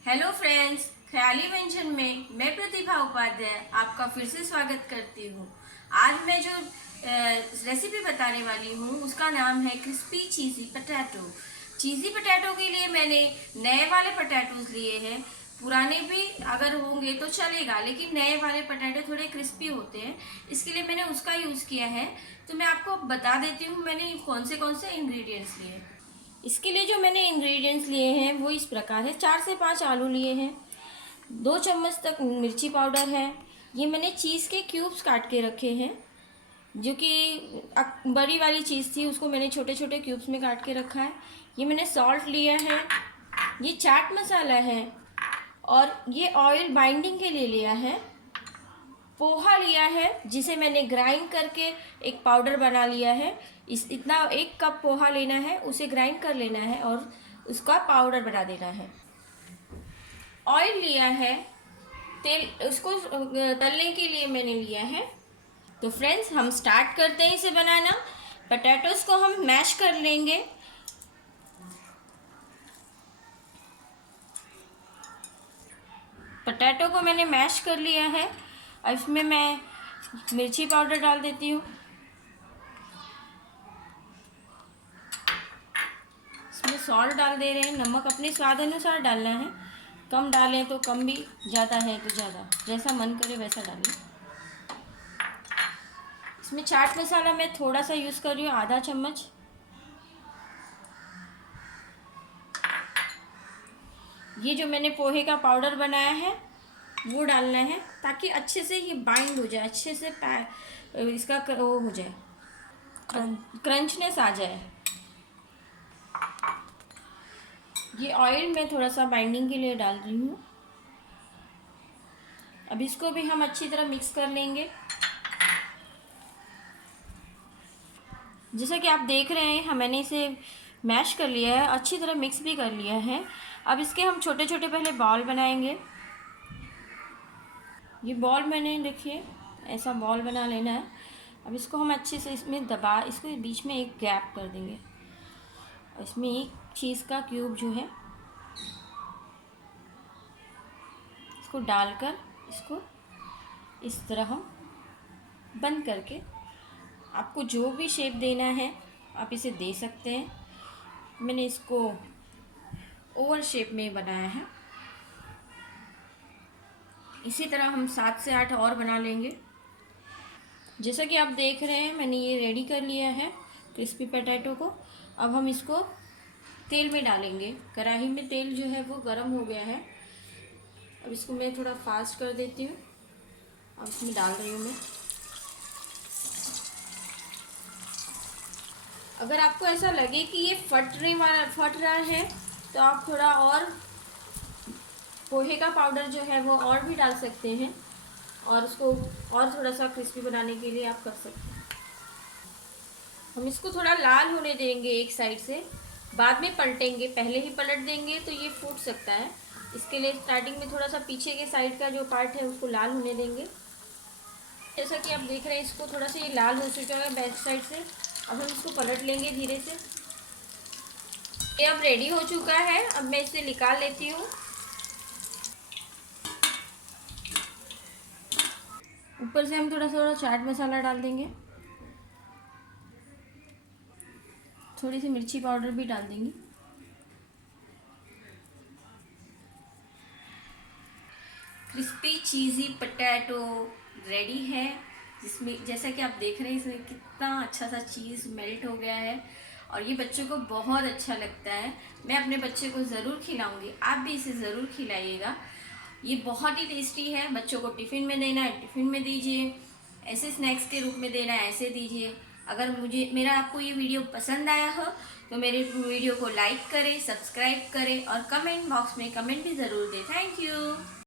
Hello friends, ख्याली व्यंजन में मैं प्रतिभा उपाध्याय आपका फिर से स्वागत करती हूँ। आज मैं जो रेसिपी बताने वाली हूँ उसका नाम है क्रिस्पी चीज़ी पटैटो। चीज़ी पटैटो के लिए मैंने नए वाले पटैटोज लिए हैं। पुराने भी अगर होंगे तो चलेगा, लेकिन नए वाले पटैटो थोड़े क्रिस्पी होते हैं, इसके लिए मैंने उसका यूज़ किया है। तो मैं आपको बता देती हूँ मैंने कौन से इंग्रेडिएंट्स लिए। इसके लिए जो मैंने इंग्रेडिएंट्स लिए हैं वो इस प्रकार है। 4 से 5 आलू लिए हैं, 2 चम्मच तक मिर्ची पाउडर है। ये मैंने चीज़ के क्यूब्स काट के रखे हैं, जो कि बड़ी वाली चीज़ थी उसको मैंने छोटे छोटे क्यूब्स में काट के रखा है। ये मैंने सॉल्ट लिया है, ये चाट मसाला है, और ये ऑयल बाइंडिंग के लिए लिया है। पोहा लिया है जिसे मैंने ग्राइंड करके एक पाउडर बना लिया है। इतना 1 कप पोहा लेना है, उसे ग्राइंड कर लेना है और उसका पाउडर बना देना है। ऑयल लिया है, तेल उसको तलने के लिए मैंने लिया है। तो फ्रेंड्स, हम स्टार्ट करते हैं इसे बनाना। पोटैटोज को हम मैश कर लेंगे। पोटैटो को मैंने मैश कर लिया है। अब इसमें मैं मिर्ची पाउडर डाल देती हूँ। इसमें सॉल्ट डाल दे रहे हैं, नमक अपने स्वाद अनुसार डालना है। कम डालें तो कम भी, ज़्यादा है तो ज़्यादा, जैसा मन करे वैसा डालें। इसमें चाट मसाला मैं थोड़ा सा यूज़ कर रही हूँ, आधा चम्मच। ये जो मैंने पोहे का पाउडर बनाया है वो डालना है, ताकि अच्छे से ये बाइंड हो जाए, अच्छे से इसका वो हो जाए, क्रंचनेस आ जाए। ये ऑयल मैं थोड़ा सा बाइंडिंग के लिए डाल रही हूँ। अब इसको भी हम अच्छी तरह मिक्स कर लेंगे। जैसा कि आप देख रहे हैं, मैंने इसे मैश कर लिया है, अच्छी तरह मिक्स भी कर लिया है। अब इसके हम छोटे छोटे पहले बॉल बनाएंगे। ये बॉल मैंने, देखिए, ऐसा बॉल बना लेना है। अब इसको हम अच्छे से इसमें दबा, इसको बीच में एक गैप कर देंगे। इसमें एक चीज़ का क्यूब जो है इसको डालकर इसको इस तरह हम बंद करके, आपको जो भी शेप देना है आप इसे दे सकते हैं। मैंने इसको ओवल शेप में बनाया है। इसी तरह हम 7 से 8 और बना लेंगे। जैसा कि आप देख रहे हैं, मैंने ये रेडी कर लिया है क्रिस्पी पोटैटो को। अब हम इसको तेल में डालेंगे। कढ़ाई में तेल जो है वो गर्म हो गया है। अब इसको मैं थोड़ा फास्ट कर देती हूँ। अब इसमें डाल रही हूँ मैं। अगर आपको ऐसा लगे कि ये फट रहा है तो आप थोड़ा और पोहे का पाउडर जो है वो और भी डाल सकते हैं, और उसको और थोड़ा सा क्रिस्पी बनाने के लिए आप कर सकते हैं। हम इसको थोड़ा लाल होने देंगे एक साइड से, बाद में पलटेंगे। पहले ही पलट देंगे तो ये फूट सकता है। इसके लिए स्टार्टिंग में थोड़ा सा पीछे के साइड का जो पार्ट है उसको लाल होने देंगे। जैसा कि आप देख रहे हैं, इसको थोड़ा सा ये लाल हो चुका है बैक साइड से। अब हम इसको पलट लेंगे धीरे से। ये अब रेडी हो चुका है। अब मैं इसे निकाल लेती हूँ। ऊपर से हम थोड़ा थोड़ा चाट मसाला डाल देंगे, थोड़ी सी मिर्ची पाउडर भी डाल देंगे। क्रिस्पी चीज़ी पोटैटो रेडी है, जिसमें जैसा कि आप देख रहे हैं इसमें कितना अच्छा सा चीज़ मेल्ट हो गया है, और ये बच्चों को बहुत अच्छा लगता है। मैं अपने बच्चे को ज़रूर खिलाऊंगी, आप भी इसे ज़रूर खिलाइएगा। ये बहुत ही टेस्टी है। बच्चों को टिफ़िन में देना है टिफ़िन में दीजिए, ऐसे स्नैक्स के रूप में देना है ऐसे दीजिए। अगर मेरा आपको ये वीडियो पसंद आया हो तो मेरे वीडियो को लाइक करें, सब्सक्राइब करें, और कमेंट बॉक्स में कमेंट भी ज़रूर दें। Thank you.